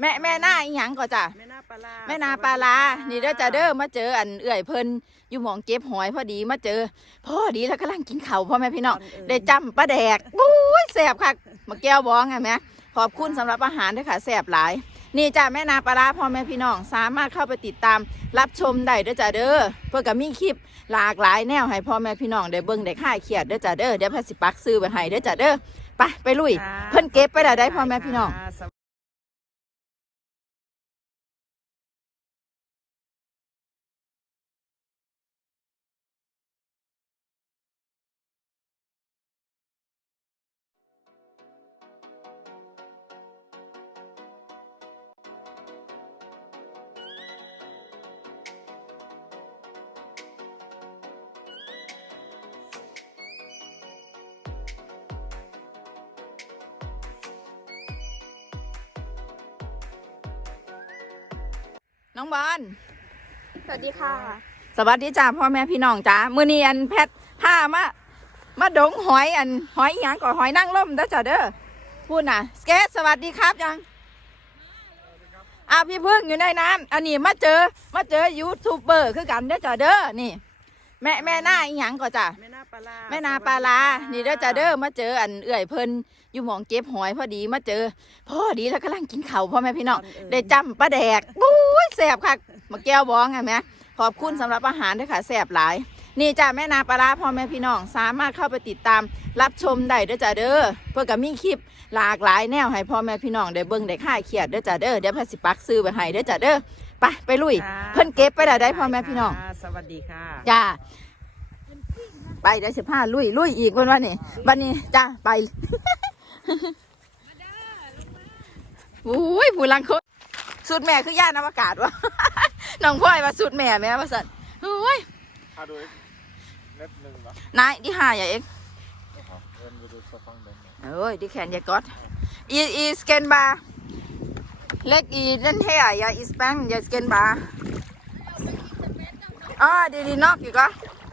แม่แม่หน้าอีหยังก็จ้ะ แม่นาปลาร้าแม่นาปลาลา นี่เด้อจ้าเด้อมาเจออันเอื่อยเพิ่นอยู่หมองเก็บหอยพอดีมาเจอ พอดีแล้วกำลังกินข้าวพ่อแม่พี่น้องได้จำปลาแดกบุ้ยแสบคักมาแก้วบ้องไงแม่ขอบคุณสำหรับอาหารด้วยค่ะแสบหลาย นี่จ้าแม่นาปลาลาพ่อแม่พี่น้องสามารถเข้าไปติดตามรับชมได้เด้อจ้าเด้อเพื่อกับมีคลิปหลากหลายแนวให้พ่อแม่พี่น้องได้เบิ่งได้ค่ายเครียดเด้อจ้าเด้อเดี๋ยวพระสิปักซื้อไปให้เด้อจ้าเด้อไปไปลุยจ้าเพิ่นเก็บไปแล้วได้พ่อแม่พี่น้องสวั น้องบอลสวัสดีค่ะ สวัสดีจ้าพ่อแม่พี่น้องจ้ามื้อนี้อันแพทพามามาดงหอยอันหอยหยังก่อหอยนั่งร่มเด้อจ้าเด้อพูดน่ะสเกตสวัสดีครับยังอะพี่พึ่งอยู่ในน้ำอันนี้มาเจอมาเจอยูทูบเบอร์คือกันเด้อจ้าเด้อนี่ แม่แม่หน้าอีหยังก่อจ้าแม่นา ปลาร้าแม่นาปลาลานี่เด้อจ้าเด้อมาเจออันเอื่อยเพิ่นอยู่หมองเก็บหอยพอดีมาเจอ พอดีแล้วกำลังกินข้าวพ่อแม่พี่น้องได้จำปลาแดกบุ้ยแสบคักมาแก้วบ้องไงแม่ขอบคุณสำหรับอาหารด้วยค่ะแสบหลาย นี่จ้าแม่นาปลาร้าพ่อแม่พี่น้องสามารถเข้าไปติดตามรับชมได้เด้อจ้าเด้อเพื่อกับมีคลิปหลากหลายแนวให้พ่อแม่พี่น้องได้เบิ่งได้ค่ายเครียดเด้อจ้าเด้อเดี๋ยวพระสิปักซื้อไปให้เด้อจ้าเด้อไปไปลุยจ้าเพิ่นเก็บไปแล้วได้พ่อแม่พี่น้องจ้าสวัสดีค่ะ จ้า ไปเดี๋ยวสิพาลุยลุยอีกวันวันนี้วันนี้จ้าไปอุ้ยผู้ลังคนสุดแม่คือย่านอวกาศวะน้องพ่อยว่าสุดแม่แม่ว่าสันอุ้ย Har du net nu va? นายที่หาอย่าเอง Jaha, vem vill du ta fram den med? เอ้ยที่แขนอย่ากอดอีอีสแกนบาร์เล็กอีนั่นเฮียอย่าอีสแปงอย่าสแกนบาร์อ๋อดีดีนอกอยู่ก็ไ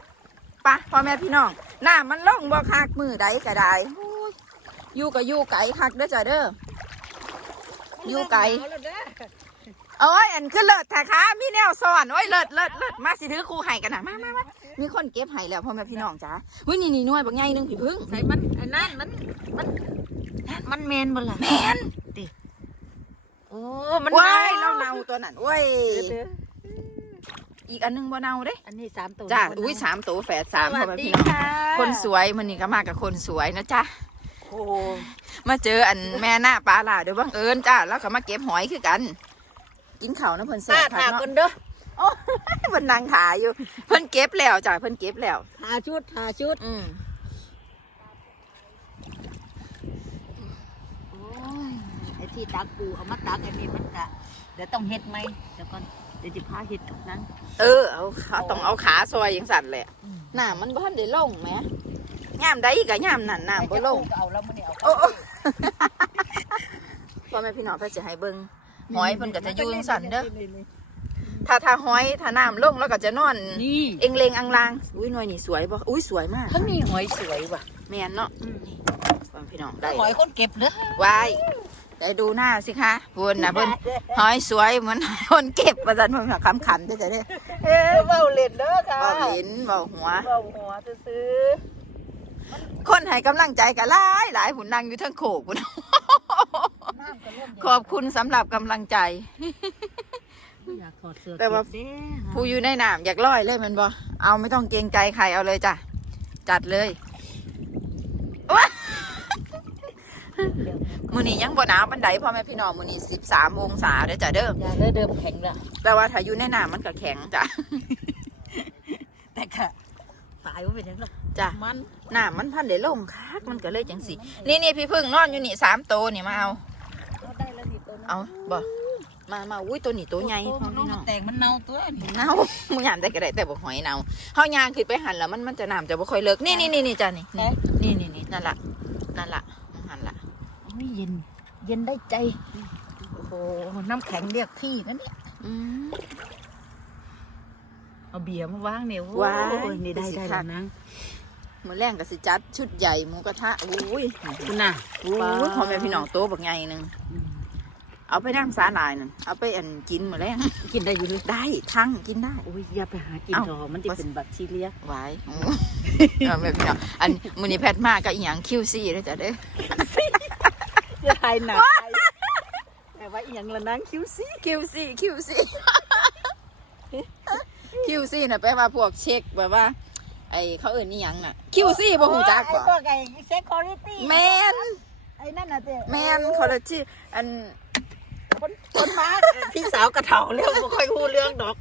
ปะพ่อแม่พี่น้องหน้ามันล่องบ่คักมือใดก็ได้โอ้ยอยู่กับอยู่ไก่คักเด้อจ้าเด้ออยู่ไก่โอ้ยอันคือเลิศแท้ค่ะมีแนวสอนโอ้ยเลิศเลิศเลิศมาสิถือครูไห้กันนะมามามามีคนเก็บไห้แล้วพ่อแม่พี่น้องจ้าวินี่นี่หน่วยบางไงนึงพี่พึ่งใส่มันอันนั้นมันมันมันแมนบ่ล่ะแมนโอ้มันว้ายเราเนาตัวนั้นเว้ยเด้ ออีกอันหนึงบ่เนาเด้ อันนี้สามตัวจ้าคนอุ้ยนั้นสามตัวแฝดสามสพ่อวัสแม่ดีพี่น้องค่ะคนสวยมันนี่ก็มากับคนสวยนะจ้าโอ้มาเจออันแม่หน้าปลาหลาเดี๋ยวบังเอิญจ้าแล้วก็มาเก็บหอยคือกัน กินข้าวนะเพิ่นแซ่ตาบถาค่ะคนเนาะเด้อเพิ่นนั่งขาอยู่ เพิ่นเก็บแล้วจ้าเพิ่นเก็บแล้วหาชุดหาชุด อืมโอ้ยไอ้ที่ตักปูเอามาตักอันนี้มันกะเดี๋ยวต้องเฮ็ดไหมเดี๋ยวก่อน เดี๋ยวจะพาเฮ็ดกับนั้นเออเอาขาต้องเอาขาซอยอย่างสั่นแหละน้ำมันบ่ทันได้ลงแหมยามใดก็ยามนั้นน้ำบ่ลงเอาแล้วมันนี่เอาโอ้โอ้พ่อแม่พี่น้องเพิ่นจะให้เบิ่งหอยเพิ่นก็จะอยู่จังซั่นเด้อถ้าถ้าหอยถ้าน้ำลงแล้วก็จะนอนนี่เองเลงอังลางอุ้ยหน่วยนี่สวยบ่อุ้ยสวยมากทั้งนี้หอยสวยว่ะแม่นเนาะนี่พ่อแม่พี่น้องได้หอยคนเก็บเด้อวาย ได้ดูหน้าสิคะเพิ่นน่ะเพิ่นหอยสวยเหมือนคนเก็บว่าซั่นเพิ่นน่ะคำขันได้อจ้ะเด้อเอ้เว้าเล่นเด้อค่ะบ่เห็นบ่หัวเว้าหัวซื้อคนให้กำลังใจก็หลายหลายหุ่นนั่งอยู่เทั้งโขกพุ่นๆน้ำก็เริ่มขอบคุณสำหรับกำลังใจอยากถอดเสื้อแต่ว่าเก็บเด้อผู้อยู่ในน้ำอยากลอยเลยแมันบ่เอาไม่ต้องเกรงใจใครเอาเลยจ้ะจัดเลยว้า มือนี้ยังบ่หนาวปันไดพ่อแม่พี่น้องมือนี้สิบสามองศาเด้อจ้ะเด้ออย่าเลยเดิมแข็งละแต่ว่าถ้าอยู่ในน้ำมันก็แข็งจ้ะ แต่ค่ะตายว่าเป็นยังไงจ้ะมันน้ำมันพันได้ลงคักมันก็เลยจังสินี่นี่พี่พึ่งนอนอยู่นี่สามตัวนี่มาเอาเอาได้แล้วนี่ตัวนี้เอาบ่มามาอุ้ยตัวนี้ตัวใหญ่พ่อพี่น้องแต่งมันเน่าตัวนี่เน่ามึงยามได้ก็ได้แต่บ่หอยเน่าเฮายางขึ้นไปหันแล้วมันมันจะน้ำจะบ่ค่อยเลิกนี่นี่นี่นี่จ้ะนี่นี่นี่นี่นั่นล่ะนั่นล่ะมึงหันล่ะโอ้ ยเย็น เย็นได้ใจ โอ้โห น้ำแข็งเรียกพี่นะเนี่ยอืมเอาเบียร์มาวางเนี่ยโอ้ว้ายยนี่ได้สิได้ค่ะแล้วนะมื้อแรงก็สิจัดชุดใหญ่หมูกระทะอุ้ยคุณน่ะอุ้ยพ่อแม่พี่น้องโตบักใหญ่หนึงเอาไปน้ำสาหร่ายน่ะเอาไปอันกินหมดแล้วกินได้อยู่เลยได้ทั้งกินได้ โอ้ยอย่าไปหากินเอ้า ดอกมันจะเป็นแบคทีเรียไว้อืมเอาไม่เป็นไรอันมือนี้แพทย์มากก็อีหยังคิวซี่แล้วจ้ะเด้อ จะทายหนักแต่ว่าอีหยังละนังคิ้วซี่คิวซี่คิวซี่คิวซี่น่ะแปลว่าพวกเช็คแบบว่า ไอเขาเอิ่นนี่ยังน่ะคิวซี่บ่ฮู้จักไอ้บ่พวกไอ้เซ็กคอริตี้แมนไอ้นั่นน่ะเต้แมนคนละชื่ออันคนคนมาพี่สาวกระเถาเรื่องบ่ค่อยพูดเรื่องดอก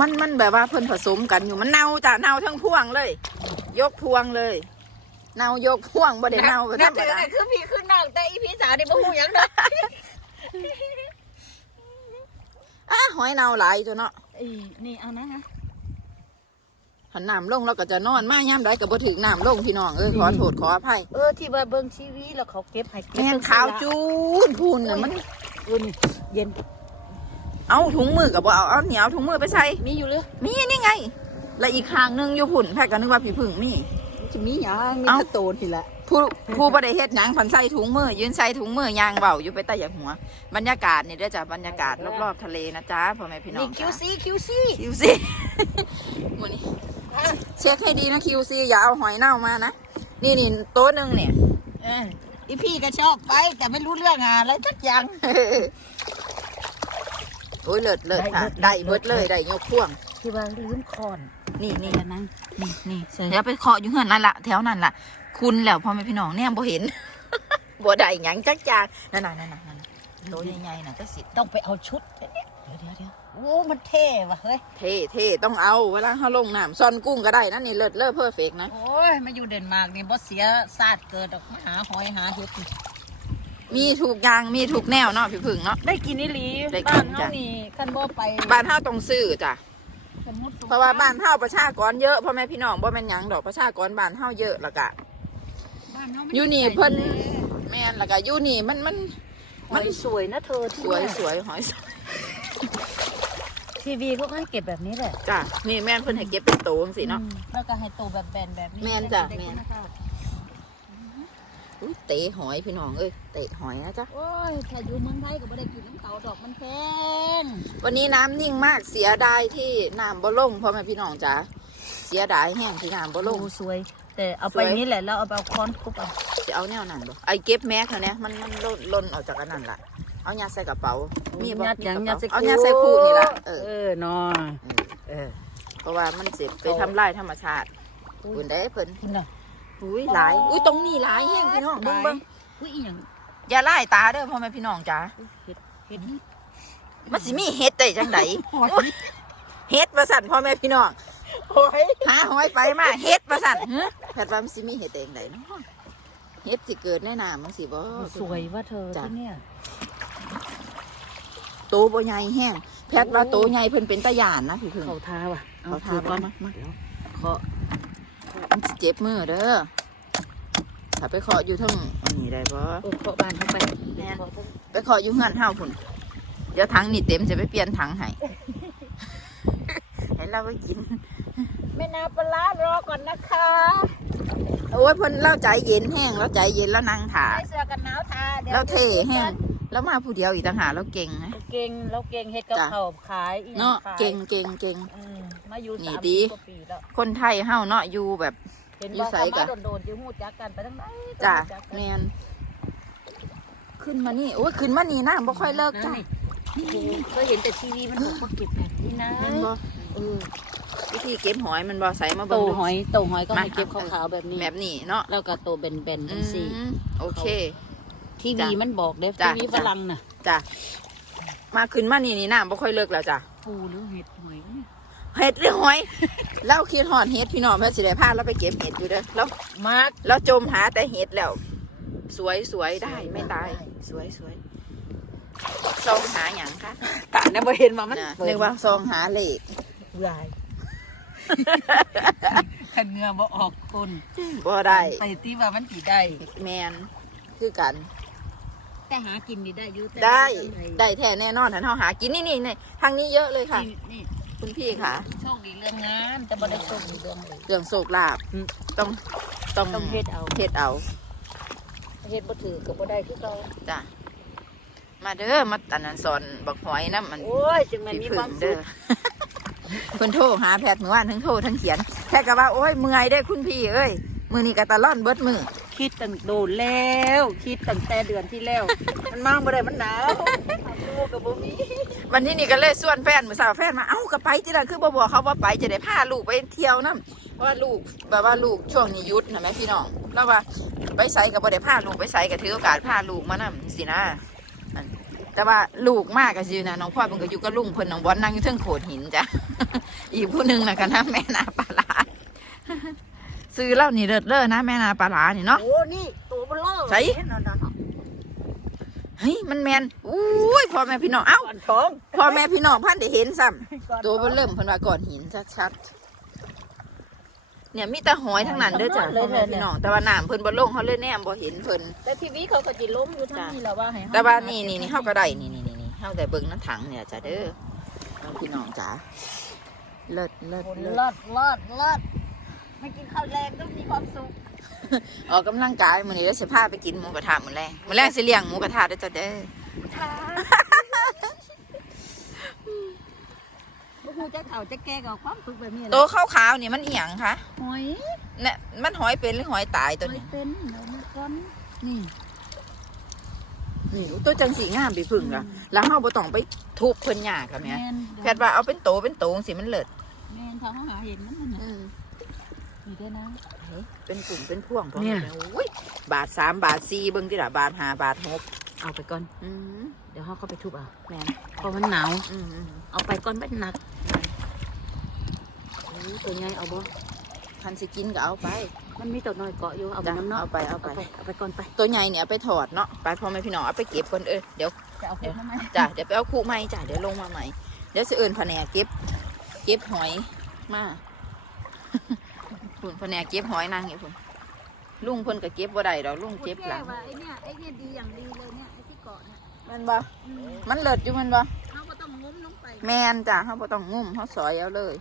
มันมันแบบว่าเพิ่นผสมกันอยู่มันเน่าจ้ะเน่าทั้งพวงเลย ยกพวงเลย เน่ายกพวงบ่ได้เน่าแบบธนั่รนรมถือดาไอ้คือพี่คือน้องแต่อีพี่สาวนี่บ่ฮู้หยังดอกอะหอยเน่าหลายจ้ะเนาะไอ้นี่เอานะฮะหันน้ำลงแล้วก็จะนอนมายามใดก็บ่ถึงน้ำลงพี่น้องเอ้ยขอโทษขออภัยเออที่ว่าเบิ่งทีวีแล้วเขาเก็บให้เก็บแม่งขาวจูนพูนน่ะมันเออนี่เย็น เอาถุงมือกับบ่เอาเอาเหนียวถุงมือไปใส่มีอยู่เลยมีนี่ไง และอีกข้างหนึงอยู่พุ่นแพทย์ก็นึกว่าผีผึ่งมีมัน จะมีหยังมีเอ้า แตะโตนนี่แหละผู้ผู้บ่ได้เฮ็ดหยังพันใส่ถุงมือ ยืนใส่ถุงมือยางเบาอยู่ไปใต้อย่างหัว บรรยากาศนี่เด้อจ้ะบรรยากาศรอบๆทะเลนะจ๊ะพ่อแม่พี่น้อนี่งคิวจ้ะซีคิวซีคิวซีมื้อนี้เช็คให้ดีนะคิวซีอย่าเอาหอยเน่ามานะนี่นี่โต๊ะหนึงเนี่ย เอออีพี่ก็ชอบไปแต่ไม่รู้เรื่องอะไรสักอย่าง โอ้ยเลิศเลิศค่ะได้ได้เลิเบิศดเลยได้ยกพ่วง ที่ว่าลืมคอนนี่นี่นี่นั่งนี่นี่เดี๋ยวไปเคาะอยู่เฮือนนั่นละแถวนั่นละคุณแล้วพ่อแม่พี่น้องเนี่ยบ่เห็นบ่ได้หยังจักจางนั่นน่ะนั่นน่ะนั่นน่ะโตใหญ่ๆน่ะจักสิต้องไปเอาชุดเนี่ยเดี๋ยวเดี๋ยวเดี๋ยวโอ้มันเท่ว่ะเฮ้ยเท่เท่ต้องเอาเวลาเขาลงน้ำซ่อนกุ้งก็ได้นั่นนี่เลิศเลิศเพอร์เฟกนะโอ้ยมาอยู่เดนมาร์กนี่บ่เสียซาดเกิดดอกมาหาหอยหาเห็ดนี่มีถูกอย่างมีถูกแนวเนาะพี่ผึ่งเนาะได้กินนี่ลีได้กิบ้านนเฮาจ้ะนี่คันบ่ไปบ้านเฮาต้องซื้อจ้ะสมุท เพราะว่าบ้านเฮาประชากรเยอะพ่อแม่พี่น้องบ่แม่นหยังดอกประชากรบ้านเฮาเยอะและกะบ้านเฮาอยู่นี่เพิ่นแม่นและกะอยู่นี่มันมันมันสวยนะเธอที่สวยเนี่ยสวยหอยสวยทีวีเขาก็ให้เก็บแบบนี้แหละจ้ะนี่แม่นเพิ่นให้เก็บเป็นโตจังซี่เนาะ อืมแล้วก็ให้โตแบบแบนแบบนี้แม่นจ้ะได้แม่นคุณภาพ อุ้ยเตะหอยพี่น้องเอ้ยเตะหอยนะจ๊ะโอ้ยถ้าอยู่เมืองไทยก็บ่ได้กินน้ำเต่าดอกมันแพงวันนี้น้ำนิ่งมากเสียดายที่น้ำบ่ลงพ่อแม่พี่น้องจ๋าเสียดายแห้งที่น้ำบ่ลง โอ้สวย แต่เอาไปสวย นี่แหละแล้วเอาไปเอาค้อนทุบเอาจะเอาแนวนั้นบ่ไอ้เก็บแม็กเขาเนี่ยมันมันหล่นหล่นออกจากอันนั้นล่ะ เอายาใส่กระเป๋า มีบ่ยัดมีหยังกระยัเป๋าดใส่เอายาใส่คู่นี่ล่ะเออเออเนาะเออเออเพราะว่ามันเสร็จไปทำลายธรรมชาติอุ้ยเพิ่นได้เพิ่น คุณน่ะ อุ้ยหลาย อุ้ยตรงนี้หลายแห้งพี่น้องเบิ่งเบิ่งอุ้ยอีหยังอย่าไล่ตาเด้อพ่อแม่พี่น้องจ๋าอุ้ยเห็ดเห็ดมันสิมีเห็ดได้จังไดหอยเห็ดว่าสั่นพ่อแม่พี่น้องหอยหาหอยไปมาเฮ็ดประสันเฮ้แพทย์ว่ามันสิมีเฮ็ดเองไดเนาะเฮ็ดสิเกิดในน้ำมันสิบ่สวยว่าเธอจ้ะที่เนี่ยโตบ่ใหญ่แห้งแพทย์ว่าโตใหญ่เพิ่นเป็นตาย่านนะพี่เพิ่งเขาทาว่ะเขาทาถือก่อนมามาเดี๋ยวเคาะ มันสิเจ็บมือเด้อถ้าไปเคาะอยู่เทั้งอันนี้ได้บ่เออเคาะบ้านเข้าไปแม่นเคาะเถอะไปเคาะอยู่เฮือนเฮาพุ่นเดี๋ยวถังนี่เต็มจะไปเปลี่ยนถังให้ให้เราไปกินแม่นาปลาร้ารอก่อนนะคะโอ้ยเพิ่นเล่าใจเย็นแห้งแล้วใจเย็นแล้วนั่งถ่าใส่เสื้อกันหนาวทาเดี๋ยวแล้วเท่แห้งแล้วมาผู้เดียวอีกต่างหากแล้วเก่งนะ เก่งเราเก่งเฮ็ดกับจ้ะข้าวขายอีหยังเนาะขายเก่งเก่งเก่ง อืมมาอยู่นี่สามดี สิบกว่าปี แล้วคนไทยเฮาเนาะอยู่แบบ เห็นอยู่ว่าไสเขากะมาโดนๆอยู่หูจักกันไปทั้งไหนก็จ้ะรู้จักกันแมนขึ้นมานี่โอ้ยขึ้นมานี่นะบ่ค่อยเลิกจ้ะนั่นนี่เคยเห็นแต่ทีวีมันบอกว่าเก็บแบบนี้นะแม่นบ่เออวิธีเก็บหอยมันบ่ใส่มาโตเบิ่งดูหอยโตหอยก็มาให้เก็บขาวๆแบบนี้แบบนี้เนาะแล้วก็โตแบนๆจังซี่อืมโอเคทีวีจ้ะมันบอกเด้จ้ะทีวีฝรั่งน่ะจ้ะมาขึ้นมานี่นี่น้ำบ่ค่อยเลิกแล้วจ้ะปูหรือเห็ดหอย เนี่ยเห็ดหรือหอย เราคิดฮอดเห็ดพี่น้องเพื่อสิได้พาเราไปเก็บเห็ดอยู่เด้อแล้วมาร์กเราจมหาแต่เห็ดแล้ว สวยสวยได้ไม่ตาย สวยสวยซองหาอย่างคะตาเนี่ยบ่เห็นว่ามันนะนึกว่าซองหาเหล็กลายขันเนื้อบ่ออกคนบ่ได้ใส่ที่ว่ามันสิได้แมนคือกัน แต่หากินนี่ได้อยู่แต่ได้ว่าได้แท้แน่นอนถ้าเราหากินนี่นี่นี่ทางนี้เยอะเลยค่ะนี่นี่ คุณพี่ค่ะ โชคดีเรื่องงานแต่บ่ได้โชคดีเรื่องเลยเรื่องโศกลาบอืมต้องต้องต้องเฮ็ดเอาเฮ็ดเอาเฮ็ดบ่ถือก็บ่ได้คือเก่าจ้ะมาเด้อมาอันนั้นสอนบักหอยน้ำมันโอ้ยจึงมันมีพี่ความเด้สุอขเพิ่นโทรหาแพทย์เมื่อวานทั้งโทรทั้งเขียนแพทย์ก็ว่าโอ้ยเมื่อยได้อคุณพี่เอ้ยมือนี้ก็ตะล่อนเบิดมือ คิดตั้งโดนแล้ว คิดตั้งแต่เดือนที่แล้ว มันมากบ่ได้มันหนาวลูกก็บ่มีวันนี้นี่ก็เลยส่วนแฟนมือสาวแฟนมาเอ้าก็ไปที่นั่นคือบ่บอกเขาว่าไปจะได้พาลูกไปเที่ยวนํเพราะว่าลูกแบบว่าลูกช่วงนี้ยุดนะแม่พี่น้องแล้วว่าไปไสก็บ่ได้พาลูกไปไสก็ถือโอกาสพาลูกมานํสินะแต่ว่าลูกมากก็สินะน้องพ่อเพิ่นก็อยู่กับลุงเพิ่นน้องบอลนั่งอยู่เทิงโขดหินจ้ะอีกผู้หนึงนะก็นะแม่นาปลา ซื้อเหล้านี่เลิศเลิศนะแม่นาปลาร้านี่เนาะ โอ้นี่ตัวเบลอใส่ นั่นๆเฮ้ยมันแมนอุ้ยพ่อแม่พี่น้องเอ้าๆก่อนท้องพ่อแม่พี่น้องพันได้เห็นซ้ำก่อนตัวเบนเริ่มเพิ่นว่าก่อนหินชัดๆเนี่ยมีแต่หอยทั้งนั้นเด้อจ้ะพ่อแม่พี่น้องแต่ว่าน้ำเพิ่นบ่ลงเขาเลยแนมบ่เห็นเพิ่น แต่ทีวีเขาก็จิล้มอยู่ทั้งนี้แหละว่าให้เฮแต่ว่านี่นี่นี่เฮาก็ได้นี่นี่นี่นี่เฮาได้เบิ่งน้ำถังเนี่ยจ้ะเด้อพ่อพี่น้องจ๋าเลิศเลิศโอ้เลิศเลิศเลิศเลิศไม่กินข้าวแรงก็มีความสุขออกกำลังกายมื้อนี้เราสิพาไปกินหมูกระทะมื้อแรงมื้อแรงสิเลี้ยงหมูกระทะเด้อจ้ะเด้อบ่ฮู้จะเฒ่าจะแก่ก็เอาความสุขแบบนี้แหละตัวขาวๆนี่มันอีหยังคะหอยเนี่ยมันหอยเป็นหรือหอยตายตัวหอยนี้เป็นเอามาก่อนนี่นี่ตัวจังสีงามไปพึ่งละแล้วเฮาบ่ต้องไปทุบเพิ่นยากอะแม่แม่นแพทย์ว่าเอาเป็นโตเป็นโตจังสิมันเลิศแม่นถ้าเขาหาเห็นมันนั่นน่ะอื มนี่เด้อนะเฮ้ยเป็นกลุ่มเป็นพวงพร้อมเนี่ยกันโอ้ยบาทสามบาทสี่เบิ่งที่ละบาทห้าบาทหกเอาไปก่อน อืมเดี๋ยวเขาเข้าไปทุบเอาแม่นเพราะมันหนาว อืมอืมเอาไปก่อนเป็นหนักโอ้ยตัวใหญ่เอาบ่ คันสิกินก็เอาไป มันมีตัวน้อยเกาะอยู่ เอาไปจ้ะน้ำเนาะเอาไปเอาไป เอาไปก่อนไป ตัวใหญ่เนี่ยเอาไปถอดเนาะไปพ่อแม่พี่น้องเอาไปเก็บก่อนเออเดี๋ยว จะเอาเห็ดทำไมจ้ะเดี๋ยวไปเอาคู่ใหม่จ้ะเดี๋ยวลงมาใหม่ เดี๋ยวสิเอิ้นแผนกเก็บ เก็บหอยมา พุ่นแผนกเก็บหอยนางนี่พุ่นลุงเพิ่นก็เก็บบ่ได้ดอกลุงเก็บหลังว่าไอ้เนี่ยไอ้เนี่ยดีอย่างดีเลยเนี่ยไอ้ที่เกาะเนี่ยมันบ่มันเลิศอยู่มันบ่เขาก็ต้องงมลงไปแมนจ้ะเฮาบ่ต้องงุ่มเฮาสอยเอาเลย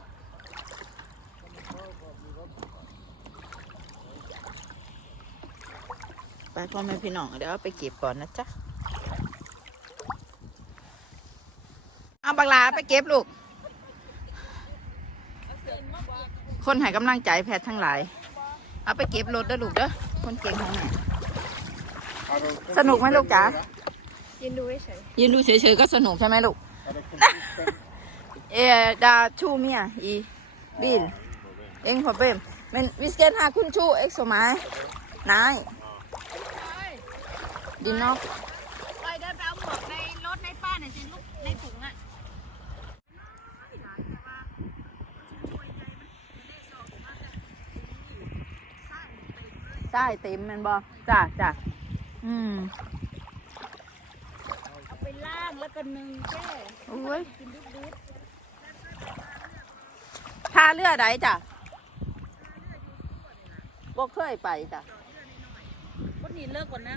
ไปพ่อแม่พี่น้องเดี๋ยวเอาไปเก็บก่อนนะจ๊ะเอาบักลาไปเก็บลูก คนให้กำลังใจแพทย์ทั้งหลาย เอาไปเก็บรถเด้อลูกเด้อคนเก่งของแม่สนุกไหมลูกจ๋ายืนดูเฉยยืนดูเฉยๆก็สนุกใช่ไหมลูก เอดาชูเมียอีบินเองพอเป็นมันวิสเกตหาคุณชูเอ็กโซมายนายดินนอก ไปเดินไปเอาหมวกในรถในป้าหน่อยสิลูกในถุงอะ ใช่เต็มแมันบอจ้าจ้าอืมเอาไปล่างแล้วก็นึ่งแช่โอ้ยกินดิบท่าเรือใดจ้ะบ่เคยไปจ้ะๆวันนี้เลิกก่อนนะ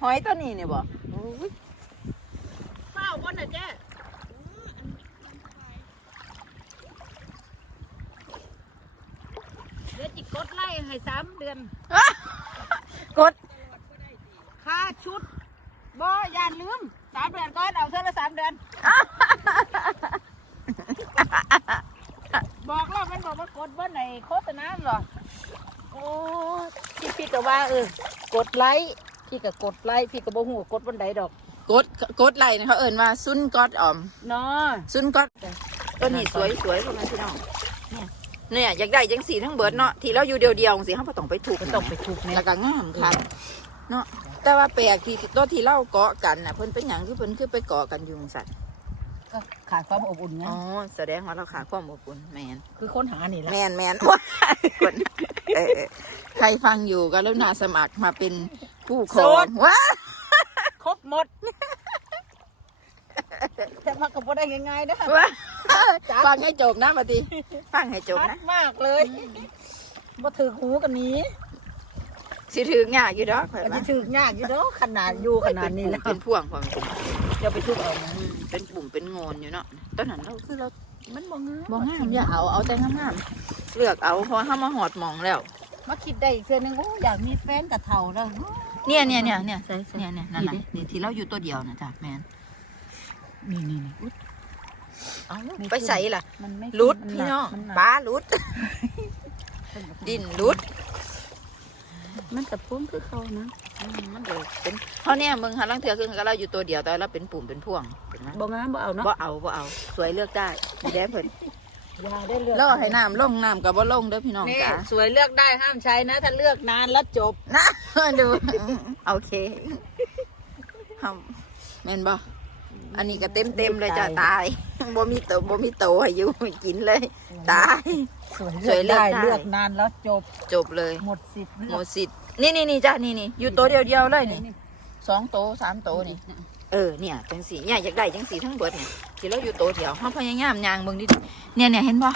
หอยตัวนี้เนี่ยบ่โอ้ยเฝ้าก่อนนะแจ้เดี๋ยวจิกดไล่ ให้สามเดือน กดค่าชุดบ่ยานลืมสามเดือนก่อนเอาเท่าละสามเดือน บอกแล้วมันบอกว่ากดว่าไหนโฆษณาหรอโอ้พี่พี่ก็ว่าเออกดไลค์พี่ก็กดไลค์พี่ก็บ่ฮู้ว่ากดวันใดดอก กดกดไหลนะเขาเอิ้นว่าซุนกอดออมเนาะซุนกอดตัวนี้สวยสวยพ่อแม่พี่น้อง เนี่ยเนี่ยอยากได้จังสีทั้งเบิดเนาะที่เราอยู่เดียวๆสิเฮาบ่ต้องไปถูกก็นะต้องไปทุกเนี่ยแล้วก็งามค่ะเนาะแต่ว่าแปลกที่ตัวที่เล่าเกาะกันน่ะเพิ่นเป็นหยังคือเพิ่นคือไปเกาะกันอยู่จังซั่นก็ขาดความอบอุ่นไงอ๋อแสดงว่าเราขาดความอบอุ่นแมนคือค้นหานี่แหละแมนแมนว้ายคนเออเออใครฟังอยู่ก็แล้วนาสมัครมาเป็นผู้ครองว้าครบหมด แต่มาก็บ่ได้ง่ายๆนะว้าฟังให้จบนะมาทีฟังให้จบชัดนะมากเลยบ่ถือหูกันนี้สิถึงยากอยู่ดอกข่อยมันว่าจะถือยากอยู่เด้อขนาดอยู่ขนาดนี้แล้วเป็นพวงความเป็นอย่าไปทุกเอานะอืมเป็นปุ่มเป็นโงนอยู่เนาะตอนนั้นเราคือเรา มันบ่งามบ่งามอย่าเอาเอาแต่งามๆเลือกเอาเพราะว่าเฮามาหอดหมองแล้ว มาคิดได้อีกเทื่อนึงโอ้อยากมีแฟนกับเฒ่าแล้วเนี่ยเนี่ยเนี่ยเนี่ยใส่ใส่เนี่ยเนี่ยนั่นน่ะนี่ที่เราอยู่ตัวเดียวนะจ้ะแมน นี่นี่นี่อุ๊ยเอาไม่ไปใส่ล่ะมันไม่ลุดมัพี่หกน้องมันหนักปลาลุด ดินลุดมันแต่พุ่งคือเขานะอืมมันเลยเป็นเขาเนี่ยมึงหันลังเถื่อคือกับเราอยู่ตัวเดียวแต่เราเป็นปุ่มเป็นพ่วงเห็นไหมบ่งามบ่เอาเนาะบ่เอาบ่เอาสวยเลือกได้มีแดงเพิ่นยาได้เลือกล่อให้น้ำลงน้ำกับบ่ลงเด้อพี่น้องนี่จ้า สวยเลือกได้ห้ามใช้นะ ถ้าเลือกนานแล้วจบ นะ ดู โอเคทำแม่นบ่ อันนี้ก็เต็มเต็มๆเลยจ้ะตายบ่มีโตบ่มีโตให้อยู่กินเลย ตาย สวยสวยเลืเลืออกกได้ได้ เลือกนานแล้วจบจบเลยหมดสิทธิ์เลืหมอกดสิทธิ์นี่นี่นี่จ้ะนี่นี่อยู่โตเดียวเดียวๆเลยนี่สองโตสามโตนี่เออเนี่ยจังสีเนี่ยอยากได้จังสีทั้งเบิดเนี่ยที่เราอยู่โตเดียวเฮาพยายามย่างเบิ่งดิเนี่ยเนี่ยเห็นบ่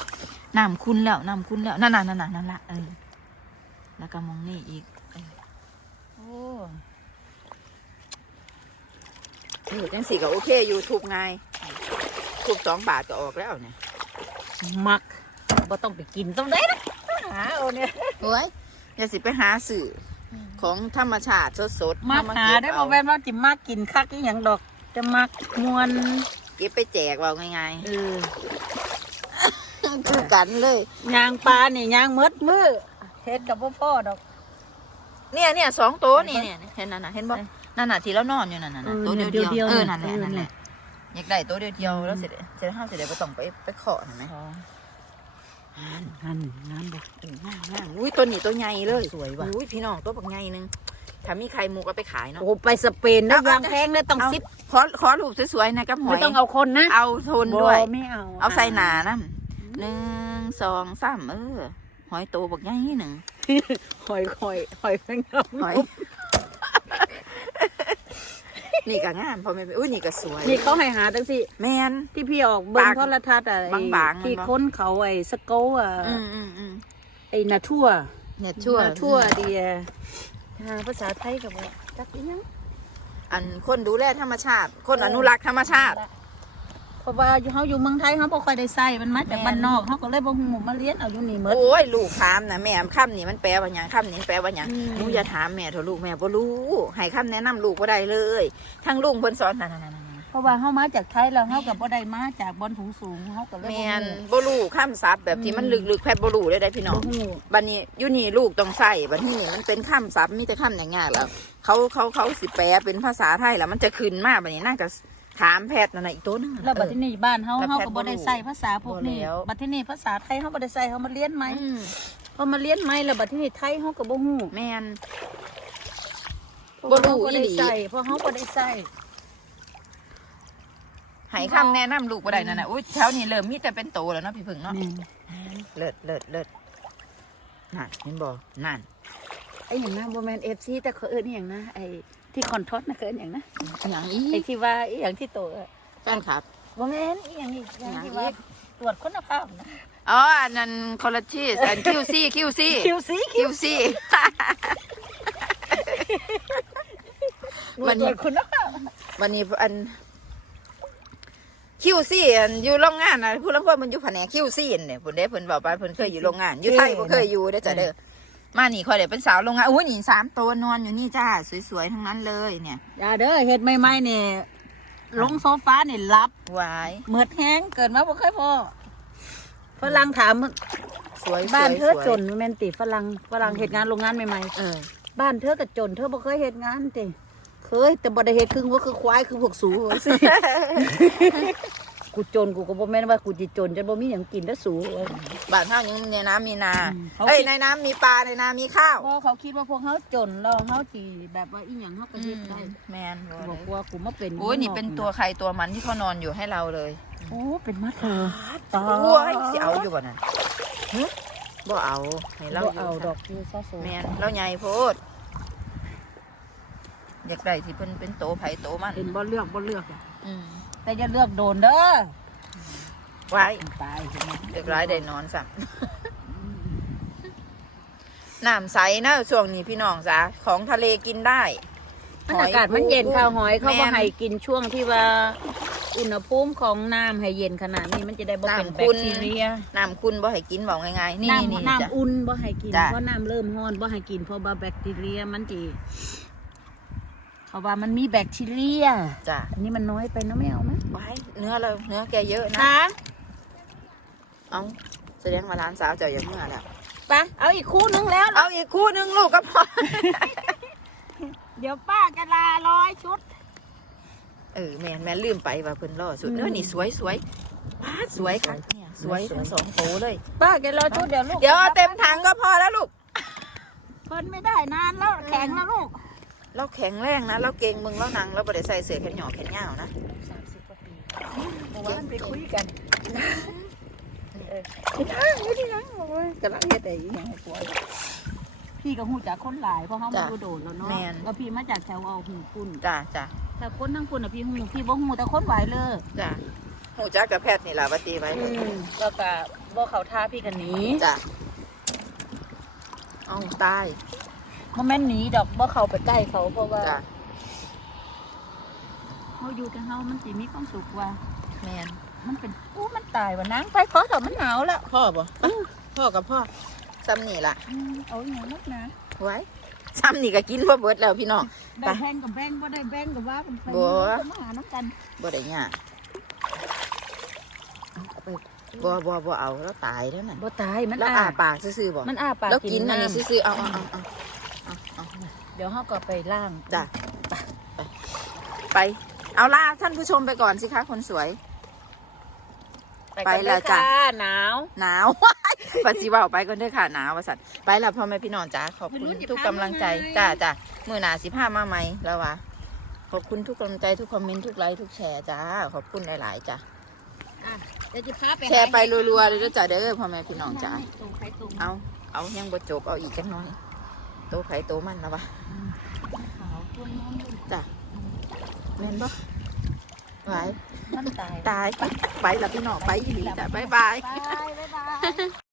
น้ำคุณแล้วน้ำคุณแล้วนั่นน่ะนั่นน่ะนั่นละเออแล้วก็มองนี่อีกเออโอ้ เออจังสีก็โอเคอยู่ถูกง่ายถูกสองบาทก็ออกแล้วเนี่ยมักบ่ต้องไปกินต้องได้นะหาเอาเนี่ยโอ้ยอย่าสิไปหาสื่ออของธรรมชาติสดๆมักเอหาเก็บได้เอาบ่แม่นว่าจิมักกินคักอีหยังดอก จะมักมวนเก็บไปแจกว่าง่ายเออๆคือกันเลยยางปลานี่ยางหมดมือเฮ็ดกับบ่พ่อดอก เนี่ยเนี่ยสองโต๊ะนี่เนี่ยเห็นนั่นน่ะเห็นบ่ใช่ นั่นน่ะที่เรานอนอยู่นั่นน่ะเออโต๊ะเดียวเดีเดียยววๆเออนั่นแหละเออนั่นแหละอยากได้โต๊ะเดียวเดียวแล้วเสร็จเสร็จห้าเสร็จไปต้องไปไปเคาะเห็นไหมนั่นนั่นบ่เออง่ายง่ายอุ้ยตัวนี้ตัวใหญ่เลยสวยว่ะอุ้ยพี่น้องตัวบักใหญ่หนึงถ้ามีใครมูก็ไปขายเนาะโอ้ไปสเปนนะเอายางแพงเลยต้องเอาซิปขอขอรูปสวยๆนะกับหอไม่ยต้องเอาคนนะเอาทนด้วยบ่ไม่เอาเอาใส่หนานะหนึ่งสองสามเออหอยโตบักใหญ่หนึ่งหอยหอยหอยแมงดาหอย นี่ก็งามพอแม่นอุ้ยนี่ก็สวยนี่เขาให้หาจังสิแมน ที่พี่ออกเบิ่งปากโทรทัศน์อะไอ้บางๆที่มันบ่ ค้นเขาไอ้สโกอะอืมอืมอืมไอ้นาทั่วเนี่ยชั่วนาทั่วเดียหาภาษาไทยกับว่าจักอีหยัง อันคนดูแลธรรมชาติ คนอนุรักษ์ธรรมชาติเพ ราะว่าอยู่เขาอยู่เมืองไทยเขาบ่ค่อยได้ใส่มันมาจากแม่นบ้านนอกเขาก็เลยบ่ฮู้มาเรียนเอาอยู่นี่หมด โอ้ยลูกถามนะแม่คำนี่มันแปลว่าหยังคำนี้แปลว่าหยังอืม หนูอย่าถามแม่เถอะลูกแม่บ่รู้ให้คำแนะนำลูกบ่ได้เลยทั้งลุงเพิ่นสอนนั่นๆๆเพราะว่าเขามาจากไทยแล้วเขากับบ่ได้มาจากบอนสูงสูงๆเขาก็เลๆยแม่นบ่ฮู้บ่รู้คำศัพท์แบบที่มันลึกๆแพบบ่รู้เลยได้พี่น้อง บ่ฮู้บัดนี้อยู่นี่ลูกต้องใส่บัดนี้มันเป็นคำศัพท์มีแต่คำอย่างยากแล้ว เขาเขาเขาสิแปลเป็นภาษาไทยแล้วมันจะขึ้นมาบัดนี้น่าจะ ถามแพทย์นั่นน่ะอีกตัวหนึง แล้วบัดที่นี่บ้านเขาแล้วเขาแพทย์ก็บ่ได้ใส่ภาษาพวกนี้บ่แล้ว บัดที่นี่ภาษาไทยเขาบ่ได้ใส่เขามาเรียนไหมอืมเขามาเรียนไหมแล้วบัดที่นี่ไทยเขาก็บ่ฮู้แม่นเพราะว่าบ่รู้เขาบ่ได้อีหลีใส่เพราะเขาบ่ได้ใส่ให้คำแนะนำลูกบ่ได้นั่นน่ะอุ้ยแถวนี้เริ่มมีแต่เป็นโตแล้วเนาะพี่พึ่งเนาะเลิศเลิศเลิศนั่นเห็นบ่นั่นไอ้หยังนะบ่แม่น FC แต่เขาเอิ้นอหยังนะไอ้ ที่คอนทอสนะเขาเอิ้นหยังนะอย่างอีไอ้ที่ว่าอีหยังที่โตอะแฟนครับ บ่แม่นอีหยังอีกอย่างที่ว่าอีกตรวจคุณภาพนะ อ๋อ อันนั้นคอลลาชีสอันคิวซี่คิวซี่ QC คิวซี่ตรวจคุณภาพวันนี้อันคิวซี่อันอยู่โรงงานนะผู้ลังคนมันอยู่แผนกคิวซี่เนี่ยเพิ่นได้เพิ่นบอกไปเพิ่นเคยอยู่โรงงาน อยู่ไทยบ่เคยอยู่ได้อจ้ะเด้อ มานี่คอยเดี๋ยวเป็นสาวโรงงานอุ้ยนี่สามตัวนอนอยู่นี่จ้าสวยๆทั้งนั้นเลยเนี่ยอย่าเด้อเฮ็ดใหม่ๆนี่ลงโซฟานี่รับหวายเหมือดแห้งเกิดมาบ่เคยพอฝรั่งถามสวยๆบ้านเธอสวยจนแม่นติฝรั่งฝรั่งเฮ็ดงานโรงงานใหม่เออๆบ้านเธอก็จนเธอบ่เคยเฮ็ดงานติเคยแต่บ่ได้เฮ็ดครึ่งว่าคือควายคือพวกสูว่าสิ กูจนกูก็บ่แม่นว่ากูสิจนจนบ่มีหยังกินแล้วสูว่าบ้านเฮายังในน้ำมีนาอืมเขาเอ้ยคิด ในน้ำมีปลาในนามีข้าวเพราะเขาคิดว่าพวกเขาจนแล้วเขาสิแบบว่าอีหยังเขาก็เฮ็ดได้แมนบอกว่ากูมาเป็นโอ้ยนี่เป็นตัวใครตัวมันที่เขานอนอยู่ให้เราเลยโอ้เป็นมาเธอตาโอ้ยสิเอาอยู่บ่นั่นหึบ่เอาให้เราบ่อยู่เอาดค่ะอกอยู่ซะโซแมนเราใหญ่โพดอยากได้ที่เพิ่นเป็นโตไผโตมันเห็นบ่เลือกบ่เลือกอะอืม แต่อย่าเลือกโดนเด้อไว้ตายเห็นไหมเด็กร้ายได้นอนสั่งน้ำใสนะช่วงนี้พี่น้องจ้ะของทะเลกินได้มันอากาศมันเย็นข้าวหอยเขาแม่บ่ให้กินช่วงที่ว่า อุณหภูมิของน้ำให้เย็นขนาดนี้มันจะได้บ่เป็นน้ำแบคุคณทีเรียน้ำคุณบ่ให้กินบอกง่ายๆนี่นี่น้ำจ้ะน้ำอุ่นบ่ให้กินจ้ะเพราะน้ำเริ่มร้อนบ่ให้กินเพราะว่าแบคทีเรียมันจีเพ ราะว่ามันมีแบคทีเรียจ้ะอันนี้มันน้อยไปเนอะไม่เอาไหมไว้เนื้อเราเนื้อแกเยอะนะ คะเอาแสดงว่าร้านสาวเจ้าอย่างเมื่อแล้ว ไปเอาอีกคู่นึงแล้ว เอาอีกคู่หนึงลูกก็พอ เดี๋ยวป้าจะลาร้อยชุด เออแม่นแม่นลืมไปว่าเพิ่นล่อสุดอืม เนื้อนี่สวยสวยป้าดสวยค่ะเนี่ยสวยทั้งสองโตเลย ป้าแกรอชุดเดี๋ยวลูกเดี๋ยวเอาเต็มถังก็พอแล้วลูกเพิ่นไม่ได้นานแล้วแข็งแล้วลูก เราแข็งแรงนะ เราเก่งมึงเรานังเราบ่ได้ใส่เสื้อแขนหยอแขนยาวนะสามสิบกว่าปีเมื่อวานไปคุยกันกำลังเฮ็ดได้อีหยังให้ป่วยพี่ก็หูจากคนหลายเพราะเขาจ้ะมาดูโดดแล้วเนาะแม่นแล้วพี่มาจากแถวเอาหูปุ่นจ้ะจ้ะแต่คนทั้งปุ่นอะพี่หูพี่บ่หูแต่คนไหวเลยจ้ะหูจักกับแพทย์นี่ล่ะว่าตีไว้แล้วก็บ่เขาท่าพี่กันหนีจ้ะเอาตาย บ่แม่นหนีดอกบ่เข้าไปใกล้เขาเพราะว่าจ้ะเขาอยู่กับเฮามันสิมีความสุขว่า แม่นมันเป็นอู้มันตายว่ะนางไปขอเถอะมันหนาวแล้วพ่อบ่พ่อกับพ่อซ้ำนี่ล่ะอืมเอาอย่างนักนะไว้ซ้ำนี่ก็กินบ่เบิดแล้วพี่น้อง ได้แบ่งกับแบ่งบ่ได้แบ่งกับว่ากันไปบ่ก็มาหาน้ำกันบ่ได้ยากเอาไปบ่บ่บ่เอาแล้วตายแล้วน่ะบ่ตายมันแล้วอ้าอาปากซื่อๆบ่มันอ้าปากแล้วกินอันนี้ำซื่อๆเอาเอาเอาเอาเอาเอา เดี๋ยวเฮาก็ไปล่างจ้ะไปไปไป เอาล่าท่านผู้ชมไปก่อนสิคะคนสวย ไปแล้วจ้ะหนาว หนาวปัสสิเว่าไปก่อนเด้อค่ะหนาวว่าสัตว์ไปแล้วพ่อแม่พี่น้องจ้าขอบคุณทุกกำลังใจจ้าจ้ามือหนาสิผ้ามาไหมแล้ววะขอบคุณทุกกำลังใจทุกคอมเมนต์ทุกไลค์ทุกแชร์จ้าขอบคุณหลายๆจ้าอะเดี๋ยวจะพาไปแชร์ไปรัวๆเลยเด้อจ้าเด้อพ่อแม่พี่น้องจ้าตรงไปตรงเอาเอายังบ่จบเอาอีกจังน้อย โตไผโตมันแล้ววะขาวตัวน้องอยู่จ้าแม่นบ่ไหวมันตาย ตาย ไปไปแล้วพี่น้องไปอีหลีจ้ะบ๊ายบายบายบ๊ายบาย